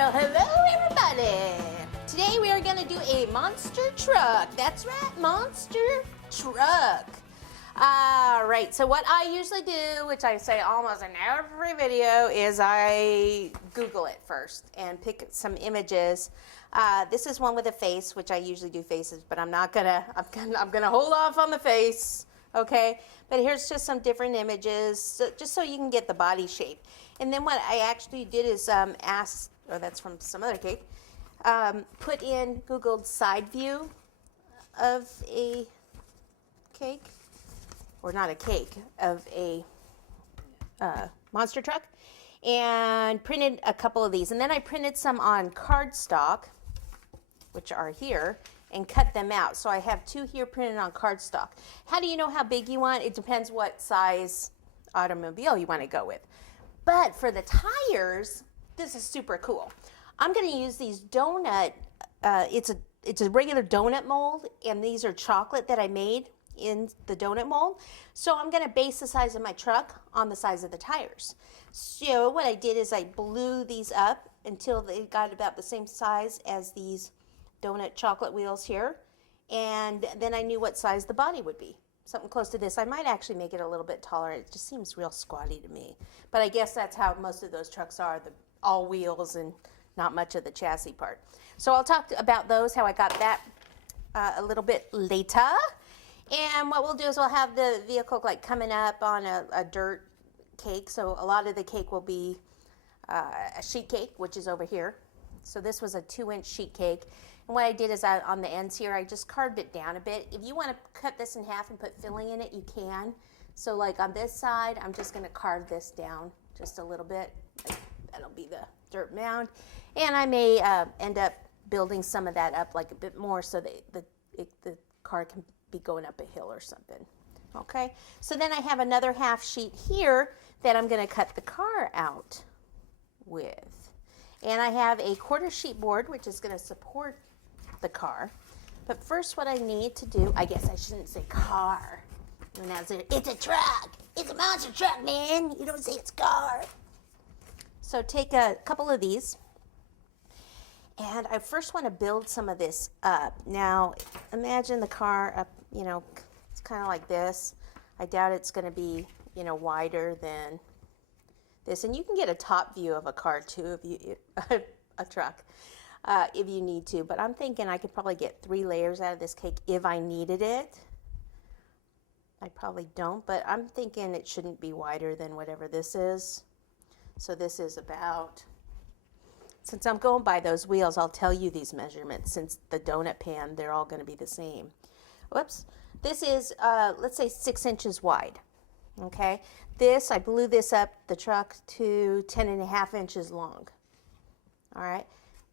Well, hello everybody! Today we are going to do a monster truck. That's right, monster truck. Alright, so what I usually do, which I say almost in every video, is I Google it first and pick some images. This is one with a face, which I usually do faces, but I'm gonna hold off on the face, okay? But here's just some different images, just so you can get the body shape. And then what I actually did is ask, or that's from some other cake, put in Googled side view of a cake, or not a cake, of a monster truck, and printed a couple of these. And then I printed some on cardstock, which are here, and cut them out. So I have two here printed on cardstock. How do you know how big you want? It depends what size automobile you want to go with. But for the tires, this is super cool. I'm going to use these donut, it's a regular donut mold, and these are chocolate that I made in the donut mold. So I'm going to base the size of my truck on the size of the tires. So what I did is I blew these up until they got about the same size as these donut chocolate wheels here, and then I knew what size the body would be. Something close to this. I might actually make it a little bit taller. It just seems real squatty to me. But I guess that's how most of those trucks are, all wheels and not much of the chassis part. So I'll talk about those, how I got that a little bit later. And what we'll do is we'll have the vehicle like coming up on a dirt cake. So a lot of the cake will be a sheet cake, which is over here. So this was a 2-inch sheet cake. And what I did is on the ends here, I just carved it down a bit. If you want to cut this in half and put filling in it, you can. So like on this side, I'm just going to carve this down just a little bit. That'll be the dirt mound. And I may end up building some of that up like a bit more so that the car can be going up a hill or something. Okay, so then I have another half sheet here that I'm going to cut the car out with. And I have a 1/4 sheet board, which is going to support the car. But first what I need to do, I guess I shouldn't say car. It's a truck. It's a monster truck, man. You don't say it's car. So take a couple of these. And I first want to build some of this up. Now, imagine the car up, you know, it's kind of like this. I doubt it's going to be, you know, wider than this. And you can get a top view of a car too, if you a truck, if you need to. But I'm thinking I could probably get 3 layers out of this cake if I needed it. I probably don't, but I'm thinking it shouldn't be wider than whatever this is. So this is about, since I'm going by those wheels, I'll tell you these measurements. Since the donut pan, they're all going to be the same. Whoops. This is, let's say 6 inches wide. Okay. This, I blew this up, the truck, to 10.5 inches long. All right.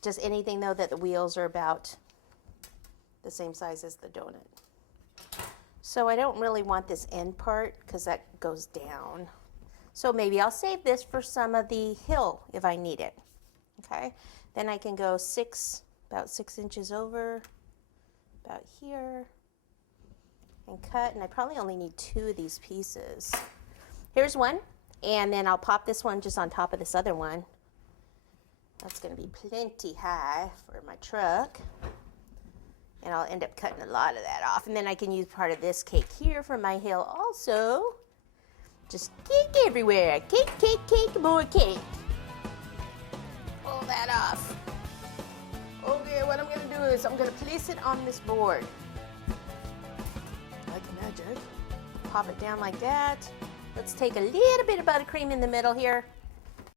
Just anything, though, that the wheels are about the same size as the donut. So I don't really want this end part because that goes down. So maybe I'll save this for some of the hill if I need it. Okay. Then I can go about 6 inches over, about here, and cut. And I probably only need 2 of these pieces. Here's one, and then I'll pop this one just on top of this other one. That's going to be plenty high for my truck. And I'll end up cutting a lot of that off. And then I can use part of this cake here for my hill also. Just cake everywhere. Cake, cake, cake, more cake. Pull that off. Okay, what I'm going to do is I'm going to place it on this board. Like magic. Pop it down like that. Let's take a little bit of buttercream in the middle here.